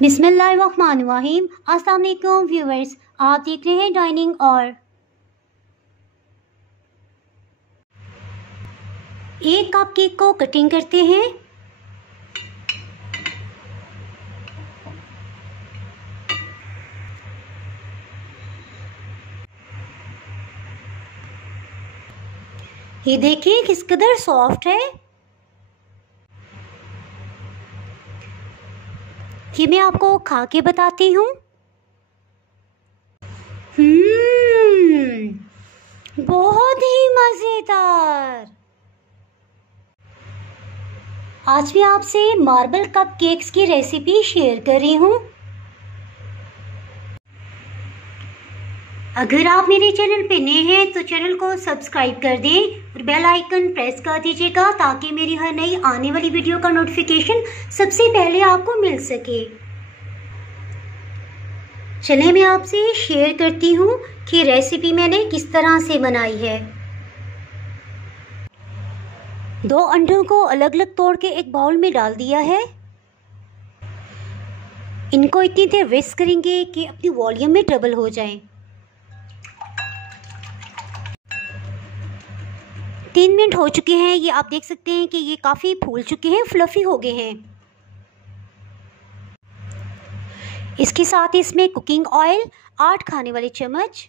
बिस्मिल्लाहिर्रहमानिर्रहीम। अस्सलाम वालेकुम व्यूअर्स, आप देख रहे हैं डाइनिंग और एक कप केक को कटिंग करते हैं। ये देखिए किस कदर सॉफ्ट है। ये मैं आपको खा के बताती हूँ। बहुत ही मज़ेदार। आज मैं आपसे मार्बल कप केक्स की रेसिपी शेयर कर रही हूँ। अगर आप मेरे चैनल पे नए हैं तो चैनल को सब्सक्राइब कर दें और बेल आइकन प्रेस कर दीजिएगा ताकि मेरी हर नई आने वाली वीडियो का नोटिफिकेशन सबसे पहले आपको मिल सके। चलिए मैं आपसे शेयर करती हूँ कि रेसिपी मैंने किस तरह से बनाई है। 2 अंडों को अलग अलग तोड़ के एक बाउल में डाल दिया है। इनको इतनी देर विस्क करेंगे कि अपनी वॉल्यूम में डबल हो जाएं। 3 मिनट हो चुके हैं। ये आप देख सकते हैं कि ये काफ़ी फूल चुके हैं, फ्लफ़ी हो गए हैं। इसके साथ इसमें कुकिंग ऑयल 8 खाने वाले चम्मच,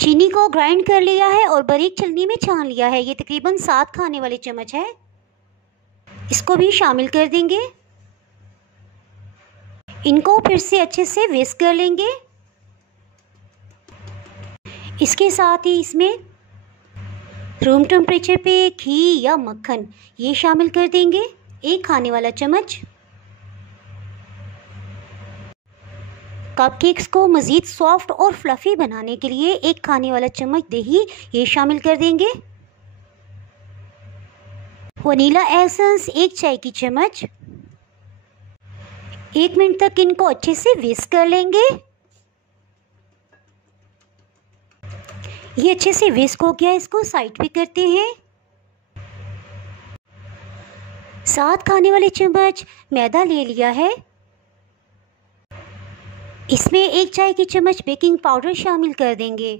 चीनी को ग्राइंड कर लिया है और बारीक छलनी में छान लिया है। ये तकरीबन 7 खाने वाले चम्मच है। इसको भी शामिल कर देंगे। इनको फिर से अच्छे से विस्क कर लेंगे। इसके साथ ही इसमें रूम टेम्परेचर पे घी या मक्खन ये शामिल कर देंगे, 1 खाने वाला चम्मच। कपकेक्स को मज़ीद सॉफ्ट और फ्लफ़ी बनाने के लिए 1 खाने वाला चम्मच दही ये शामिल कर देंगे। वनीला एसेंस 1 चाय की चम्मच। 1 मिनट तक इनको अच्छे से विस्क कर लेंगे। ये अच्छे से विस्क हो गया, इसको साइड पे करते हैं। 7 खाने वाले चम्मच मैदा ले लिया है। इसमें 1 चाय की चम्मच बेकिंग पाउडर शामिल कर देंगे।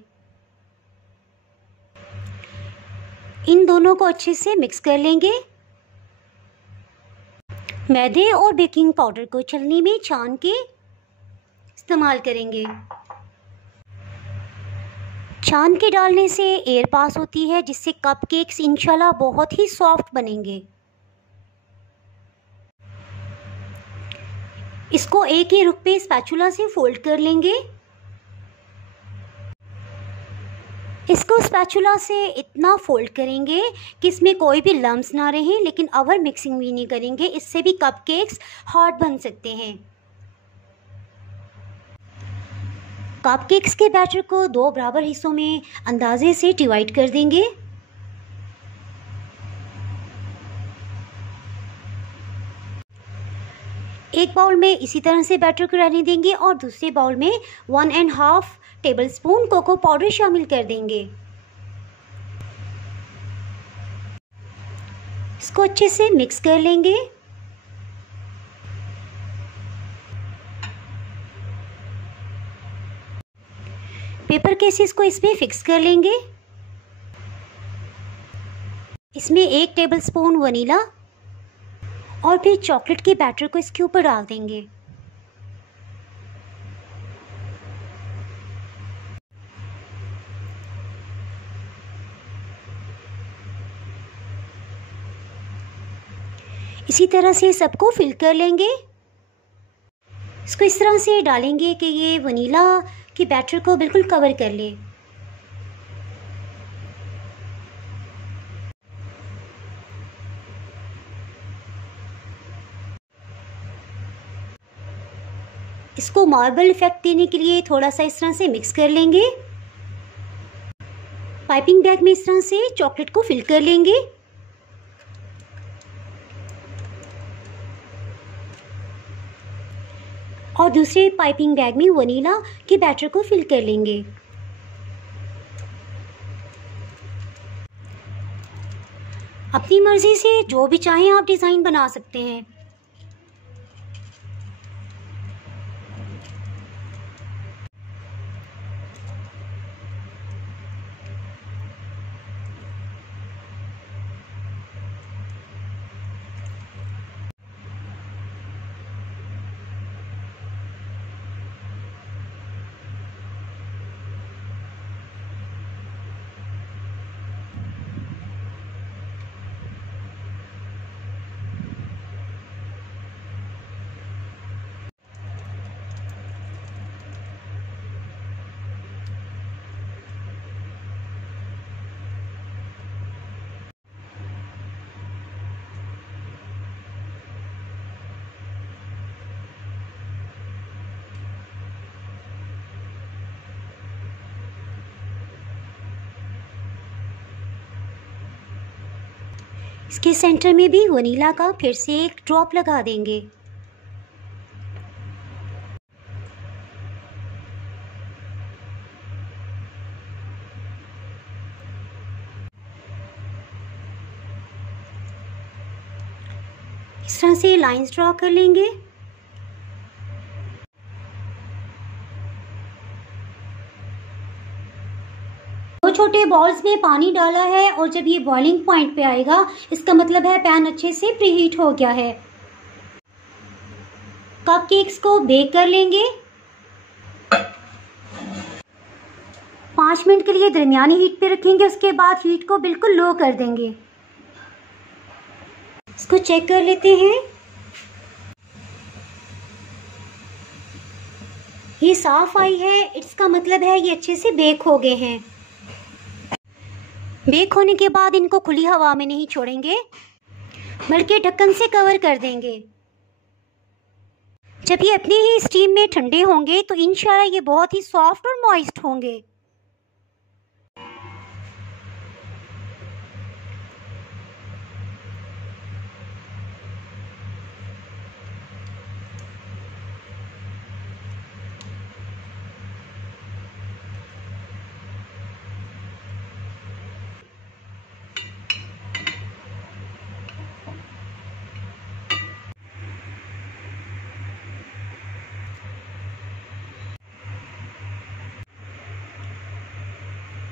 इन दोनों को अच्छे से मिक्स कर लेंगे। मैदे और बेकिंग पाउडर को छलनी में छान के इस्तेमाल करेंगे। छान के डालने से एयर पास होती है, जिससे कपकेक्स इंशाल्लाह बहुत ही सॉफ्ट बनेंगे। इसको एक ही रुख पे स्पैचुला से फोल्ड कर लेंगे। इसको स्पैचुला से इतना फोल्ड करेंगे कि इसमें कोई भी लम्स ना रहें, लेकिन ओवर मिक्सिंग भी नहीं करेंगे, इससे भी कपकेक्स हार्ड बन सकते हैं। कपकेक्स के बैटर को 2 बराबर हिस्सों में अंदाजे से डिवाइड कर देंगे। एक बाउल में इसी तरह से बैटर को रहने देंगे और दूसरे बाउल में 1.5 टेबलस्पून कोको पाउडर शामिल कर देंगे। इसको अच्छे से मिक्स कर लेंगे। पेपर केसेस को इसमें फिक्स कर लेंगे। इसमें 1 टेबलस्पून वनीला और फिर चॉकलेट के बैटर को इसके ऊपर डाल देंगे। इसी तरह से सबको फिल कर लेंगे। इसको इस तरह से डालेंगे कि ये वनीला के बैटर को बिल्कुल कवर कर ले। इसको मार्बल इफेक्ट देने के लिए थोड़ा सा इस तरह से मिक्स कर लेंगे। पाइपिंग बैग में इस तरह से चॉकलेट को फिल कर लेंगे। और दूसरे पाइपिंग बैग में वनीला के बैटर को फिल कर लेंगे। अपनी मर्ज़ी से जो भी चाहें आप डिज़ाइन बना सकते हैं। इसके सेंटर में भी वनीला का फिर से एक ड्रॉप लगा देंगे। इस तरह से लाइंस ड्रॉ कर लेंगे। दो छोटे बॉल्स में पानी डाला है और जब ये बॉइलिंग पॉइंट पे आएगा इसका मतलब है पैन अच्छे से प्रीहीट हो गया है। कपकेक्स को बेक कर लेंगे। 5 मिनट के लिए दरमियानी हीट पे रखेंगे, उसके बाद हीट को बिल्कुल लो कर देंगे। इसको चेक कर लेते हैं। ये साफ आई है, इसका मतलब है ये अच्छे से बेक हो गए हैं। बेक होने के बाद इनको खुली हवा में नहीं छोड़ेंगे बल्कि ढक्कन से कवर कर देंगे। जब ये अपने ही स्टीम में ठंडे होंगे तो इंशाल्लाह ये बहुत ही सॉफ्ट और मॉइस्ट होंगे।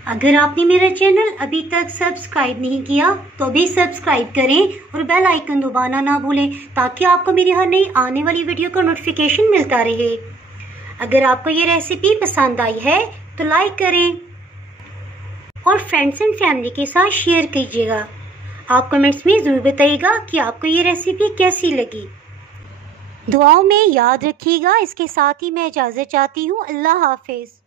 अगर आपने मेरा चैनल अभी तक सब्सक्राइब नहीं किया तो भी सब्सक्राइब करें और बेल आइकन दबाना ना भूलें ताकि आपको मेरी हर नई आने वाली वीडियो का नोटिफिकेशन मिलता रहे। अगर आपको ये रेसिपी पसंद आई है तो लाइक करें और फ्रेंड्स एंड फैमिली के साथ शेयर कीजिएगा। आप कमेंट्स में ज़रूर बताइएगा कि आपको ये रेसिपी कैसी लगी। दुआओं में याद रखिएगा। इसके साथ ही मैं इजाज़त चाहती हूँ। अल्लाह हाफिज़।